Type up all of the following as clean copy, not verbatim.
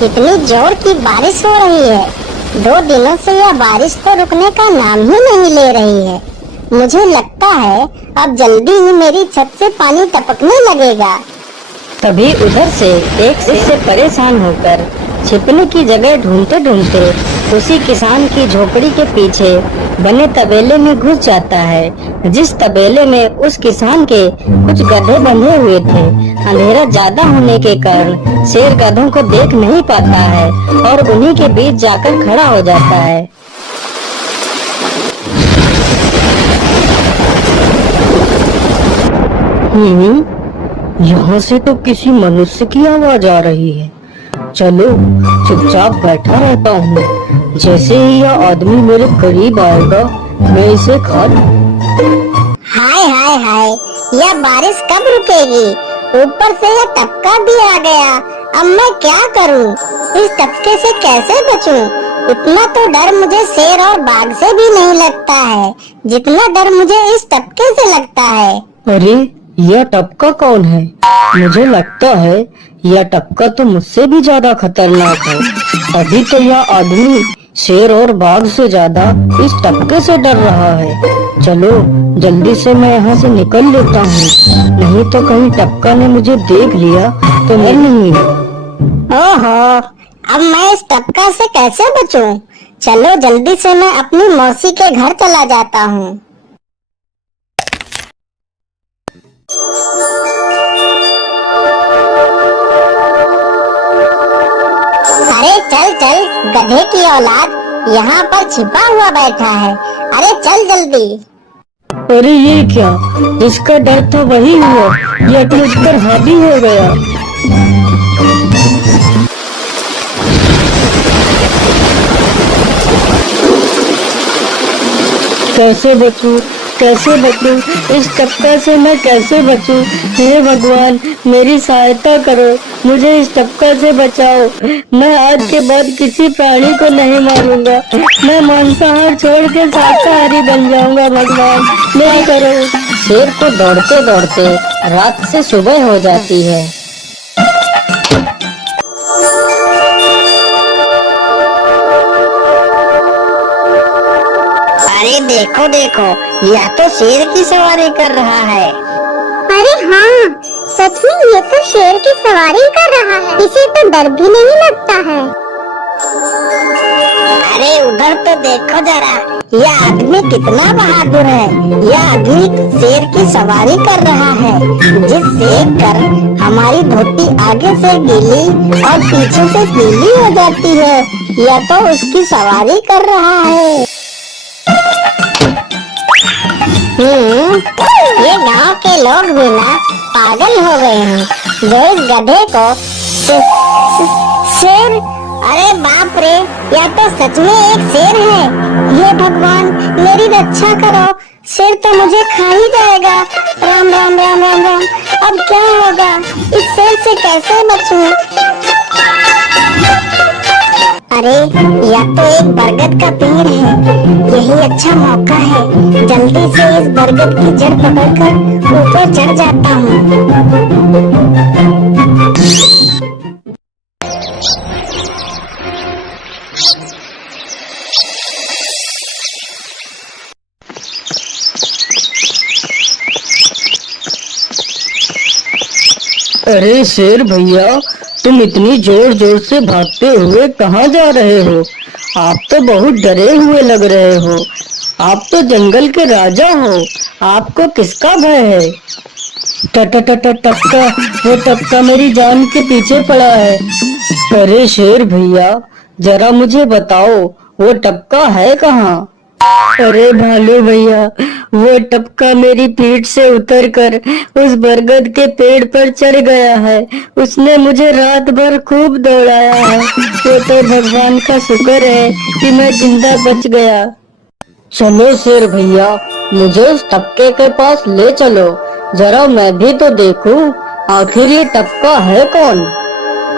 कितनी जोर की बारिश हो रही है। 2 दिनों से यह बारिश तो रुकने का नाम ही नहीं ले रही है। मुझे लगता है अब जल्दी ही मेरी छत से पानी टपकने लगेगा। तभी उधर से एक शिष्य परेशान होकर छिपने की जगह ढूंढते ढूंढते उसी किसान की झोपड़ी के पीछे बने तबेले में घुस जाता है, जिस तबेले में उस किसान के कुछ गधे बंधे हुए थे। अंधेरा ज्यादा होने के कारण शेर गधों को देख नहीं पाता है और उन्हीं के बीच जाकर खड़ा हो जाता है। यहाँ से तो किसी मनुष्य की आवाज आ रही है। चलो चुपचाप बैठा रहता हूँ, जैसे ही यह आदमी मेरे करीब आएगा मैं इसे खा लूं। हाय हाय हाय, यह बारिश कब रुकेगी? ऊपर से यह टपका भी आ गया। अब मैं क्या करूँ? इस टपके से कैसे बचूं? इतना तो डर मुझे शेर और बाघ से भी नहीं लगता है जितना डर मुझे इस टपके से लगता है। अरे यह टपका कौन है? मुझे लगता है यह टपका तो मुझसे भी ज्यादा खतरनाक है। अभी तो यह आदमी शेर और बाघ से ज्यादा इस टपके से डर रहा है। चलो जल्दी से मैं यहाँ से निकल लेता हूँ, नहीं तो कहीं टपका ने मुझे देख लिया तो मैं नहीं। ओहो, अब मैं इस टपका से कैसे बचूं? चलो जल्दी से मैं अपनी मौसी के घर चला जाता हूँ। अरे चल चल गधे की औलाद, यहाँ पर छिपा हुआ बैठा है। अरे चल जल्दी। अरे ये क्या, जिसका डर था वही हुआ, यह तो मुझ पर हावी हो गया। कैसे बचूं, कैसे बचूं? इस टपका से मैं कैसे बचूं? हे भगवान मेरी सहायता करो, मुझे इस टपका से बचाओ। मैं आज के बाद किसी प्राणी को नहीं मारूंगा, मैं मांसाहार छोड़ के शाकाहारी बन जाऊंगा। भगवान मेरी करो। शेर को दौड़ते दौड़ते रात से सुबह हो जाती है। अरे देखो देखो, यह तो शेर की सवारी कर रहा है। अरे हाँ, सच में ये तो शेर की सवारी कर रहा है। इसे तो डर भी नहीं लगता है। अरे उधर तो देखो जरा, यह आदमी कितना बहादुर है। यह आदमी शेर की सवारी कर रहा है, जिससे कर हमारी धोती आगे से गीली और पीछे से पीली हो जाती है। यह तो उसकी सवारी कर रहा है। ये गांव के लोग भी ना पागल हो गए हैं जो इस गधे को शेर। अरे बाप रे, यह तो सच में एक शेर है। हे भगवान मेरी रक्षा करो, शेर तो मुझे खा ही जाएगा। राम राम राम राम राम, अब क्या होगा? इस शेर से कैसे बचूं? अरे यह तो एक बरगद का पेड़ है, यही अच्छा मौका है। जल्दी से इस बरगद की जड़ पकड़कर ऊपर चढ़ जाता हूँ। अरे शेर भैया, तुम इतनी जोर जोर से भागते हुए कहाँ जा रहे हो? आप तो बहुत डरे हुए लग रहे हो। आप तो जंगल के राजा हो, आपको किसका भय है? टपका, वो टपका मेरी जान के पीछे पड़ा है। अरे शेर भैया जरा मुझे बताओ, वो टपका है कहाँ? अरे भालू भैया, वो टपका मेरी पीठ से उतरकर उस बरगद के पेड़ पर चढ़ गया है। उसने मुझे रात भर खूब दौड़ाया है। वो तो भगवान का शुक्र है कि मैं जिंदा बच गया। चलो शेर भैया, मुझे उस टपके के पास ले चलो, जरा मैं भी तो देखूं आखिर ये टपका है कौन।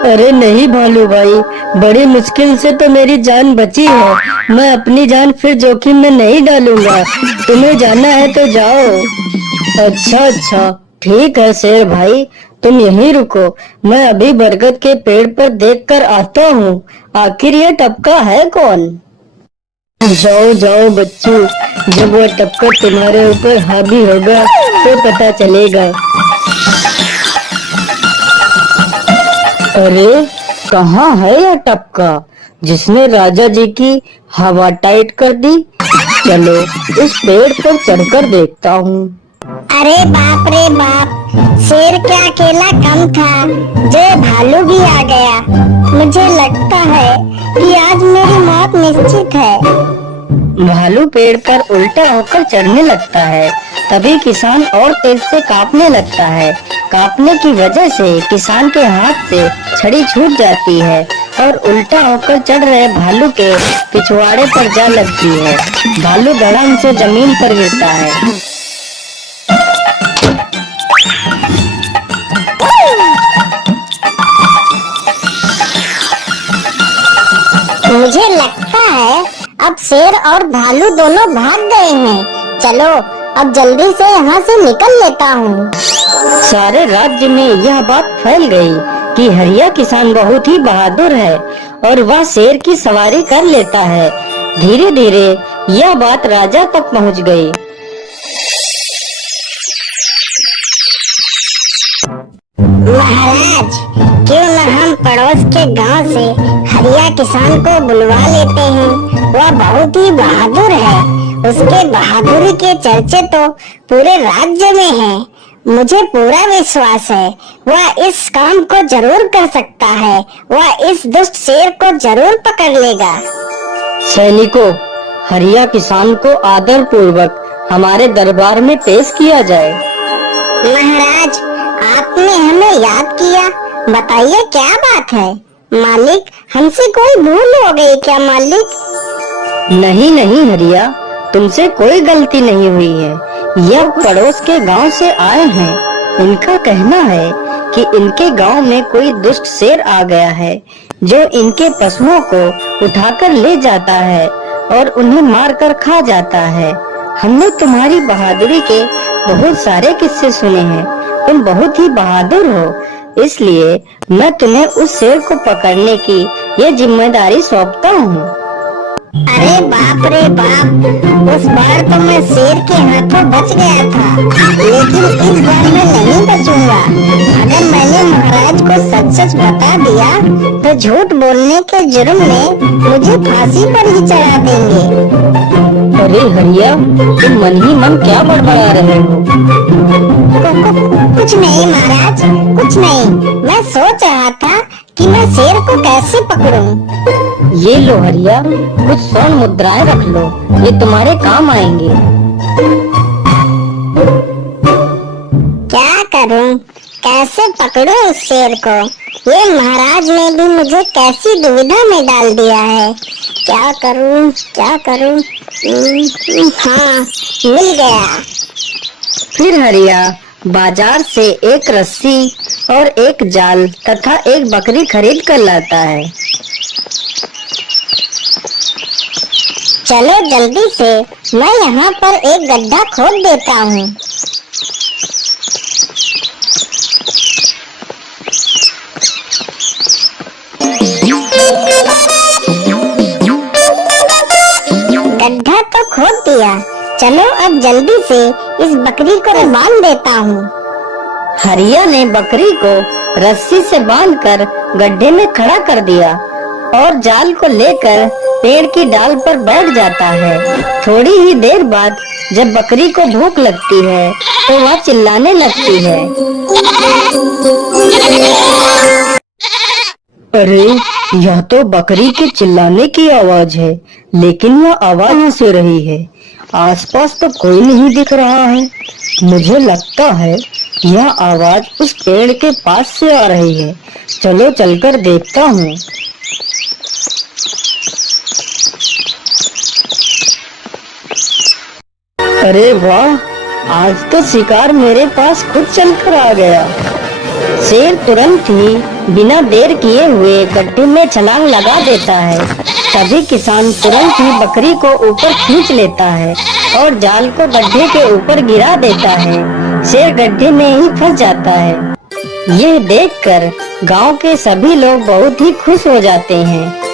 अरे नहीं भालू भाई, बड़ी मुश्किल से तो मेरी जान बची है, मैं अपनी जान फिर जोखिम में नहीं डालूंगा। तुम्हें जाना है तो जाओ। अच्छा अच्छा ठीक है शेर भाई, तुम यहीं रुको, मैं अभी बरगद के पेड़ पर देखकर आता हूँ। आखिर ये टपका है कौन? जाओ जाओ बच्चों, जब वह टपका तुम्हारे ऊपर हावी होगा तो पता चलेगा। अरे कहाँ है यह टपका जिसने राजा जी की हवा टाइट कर दी? चलो इस पेड़ पर चढ़कर देखता हूँ। अरे बाप रे बाप, शेर क्या अकेला कम था, जो भालू भी आ गया। मुझे लगता है कि आज मेरी मौत निश्चित है। भालू पेड़ पर उल्टा होकर चढ़ने लगता है, तभी किसान और तेज से कांपने लगता है। कांपने की वजह से किसान के हाथ से छड़ी छूट जाती है और उल्टा होकर चढ़ रहे भालू के पिछवाड़े पर जा लगती है। भालू धड़ाम से जमीन पर गिरता है। मुझे लगता है अब शेर और भालू दोनों भाग गए हैं। चलो अब जल्दी से यहाँ से निकल लेता हूँ। सारे राज्य में यह बात फैल गई कि हरिया किसान बहुत ही बहादुर है और वह शेर की सवारी कर लेता है। धीरे धीरे यह बात राजा तक पहुँच गई। महाराज, क्यों न हम पड़ोस के गांव से हरिया किसान को बुलवा लेते हैं। वह बहुत ही बहादुर है। उसके बहादुरी के चर्चे तो पूरे राज्य में हैं। मुझे पूरा विश्वास है वह इस काम को जरूर कर सकता है। वह इस दुष्ट शेर को जरूर पकड़ लेगा। सैनिकों, हरिया किसान को आदर पूर्वक हमारे दरबार में पेश किया जाए। महाराज, आपने हमें याद किया। बताइए क्या बात है? मालिक, हमसे कोई भूल हो गई क्या मालिक? नहीं नहीं हरिया, तुमसे कोई गलती नहीं हुई है। यह पड़ोस के गांव से आए हैं। इनका कहना है कि इनके गांव में कोई दुष्ट शेर आ गया है जो इनके पशुओं को उठाकर ले जाता है और उन्हें मारकर खा जाता है। हमने तुम्हारी बहादुरी के बहुत सारे किस्से सुने हैं। तुम बहुत ही बहादुर हो, इसलिए मैं तुम्हें उस शेर को पकड़ने की ये जिम्मेदारी सौंपता हूँ। अरे बाप रे बाप, उस बार तो मैं शेर के हाथों बच गया था, लेकिन इस बार मैं नहीं बचूंगा। अगर मैंने महाराज को सच सच बता दिया तो झूठ बोलने के जुर्म में मुझे फांसी पर ही चढ़ा देंगे। अरे हरिया, तुम मन ही मन क्या बड़बड़ा रहे हो? कुछ नहीं महाराज, कुछ नहीं। मैं सोच रहा था कि मैं शेर को कैसे पकड़ूं। ये लो हरिया, कुछ स्वर्ण मुद्राएं रख लो, ये तुम्हारे काम आएंगे। क्या करूं, कैसे पकड़ूं उस शेर को? ये महाराज ने भी मुझे कैसी दुविधा में डाल दिया है। क्या करूं, क्या करूं? हाँ, मिल गया। फिर हरिया बाजार से एक रस्सी और एक जाल तथा एक बकरी खरीद कर लाता है। चलो जल्दी से, मैं यहाँ पर एक गड्ढा खोद देता हूँ। गड्ढा तो खोद दिया। चलो अब जल्दी से इस बकरी को बांध देता हूँ। हरिया ने बकरी को रस्सी से बांधकर गड्ढे में खड़ा कर दिया और जाल को लेकर पेड़ की डाल पर बैठ जाता है। थोड़ी ही देर बाद जब बकरी को भूख लगती है तो वह चिल्लाने लगती है। अरे, यह तो बकरी के चिल्लाने की आवाज है, लेकिन यह आवाज कहाँ से रही है? आसपास तो कोई नहीं दिख रहा है। मुझे लगता है यह आवाज उस पेड़ के पास से आ रही है। चलो चलकर देखता हूँ। अरे वाह, आज तो शिकार मेरे पास खुद चलकर आ गया। शेर तुरंत ही बिना देर किए हुए गड्ढे में छलांग लगा देता है। तभी किसान तुरंत ही बकरी को ऊपर खींच लेता है और जाल को गड्ढे के ऊपर गिरा देता है। शेर गड्ढे में ही फंस जाता है। यह देखकर गांव के सभी लोग बहुत ही खुश हो जाते हैं।